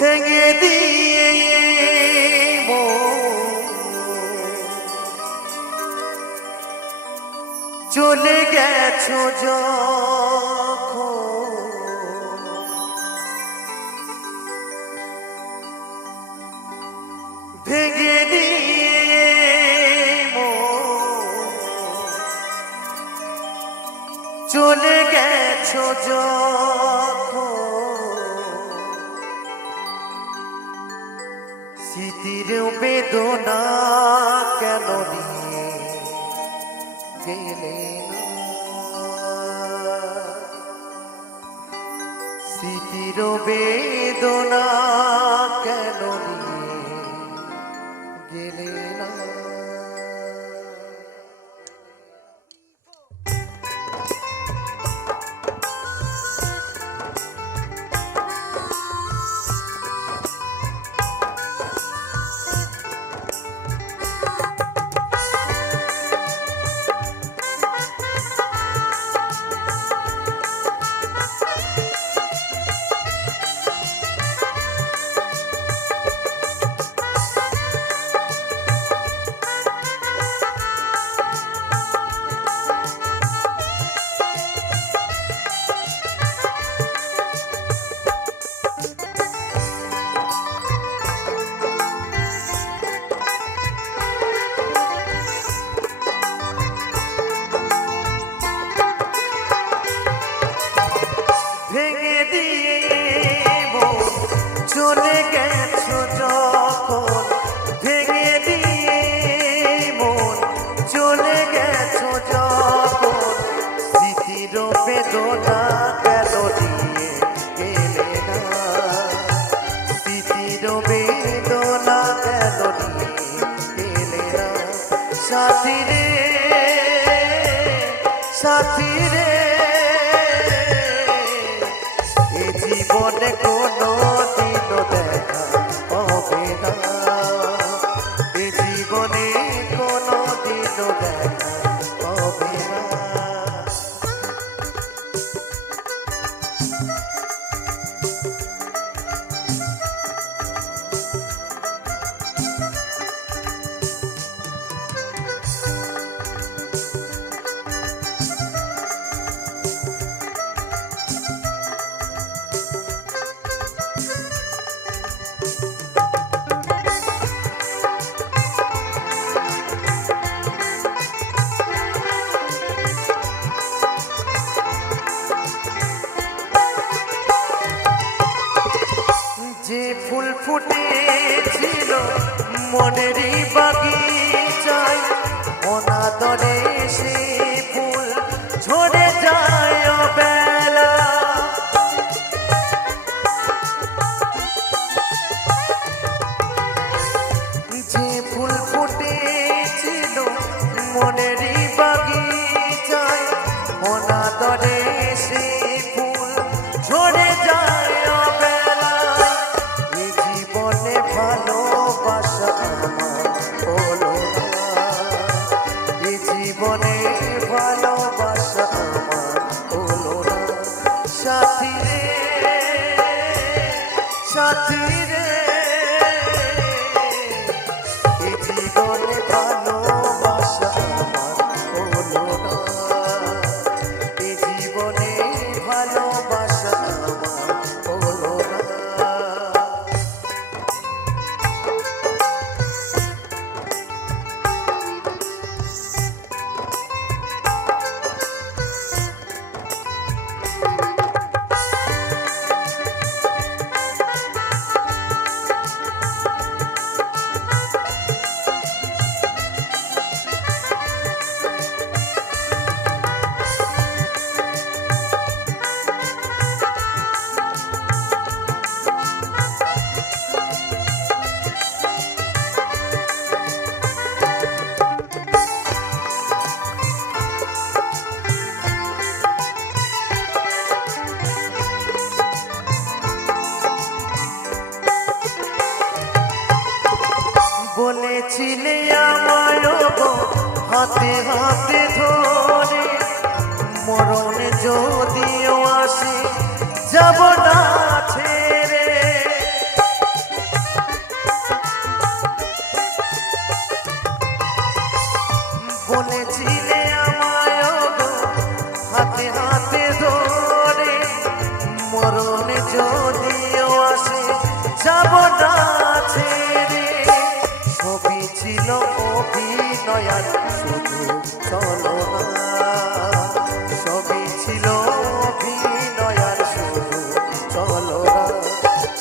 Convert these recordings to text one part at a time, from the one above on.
ভেঙে দিয়ে চলে গেছো যখন ভেঙে দিয়ে চলে গেছো যখন স্মৃতির বেদনা কেন নিয়ে গেলে না স্মৃতির বেদনা কেন নিয়ে গেলে না চলে গেছো যখন ভেঙে দিয়ে মন চলে গেছো যখন স্মৃতির বেদনা কেন দিয়ে গেলে না স্মৃতির বেদনা কেন দিয়ে গেলে না সাথী রে সাথী রে এ জীবনে কোনো দেখা হবে না এ জীবনে কোনো দিনও দেখা হবে না যে ফুল ফুটেছিল মনেরই বাগিচায় অনাদরে সে ফুল ঝরে যায় অবেলা যে ফুল ফুটেছিল মনেরই বাগিচায় অনাদরে সে ফুল ঝরে যায় ভালোবাসা আমার হলো না এ জীবনে ভালোবাসা আমার হলো না সাথী রে সাথী রে এ জীবনে ভালোবাসা আমার হলো না এ জীবনে ভালোবাসা আমার হলো না বলেছিলে আমায় হাতে হাতে ধরে মরণ যদিও আসে যাব না ছেড়ে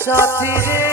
সাথী রে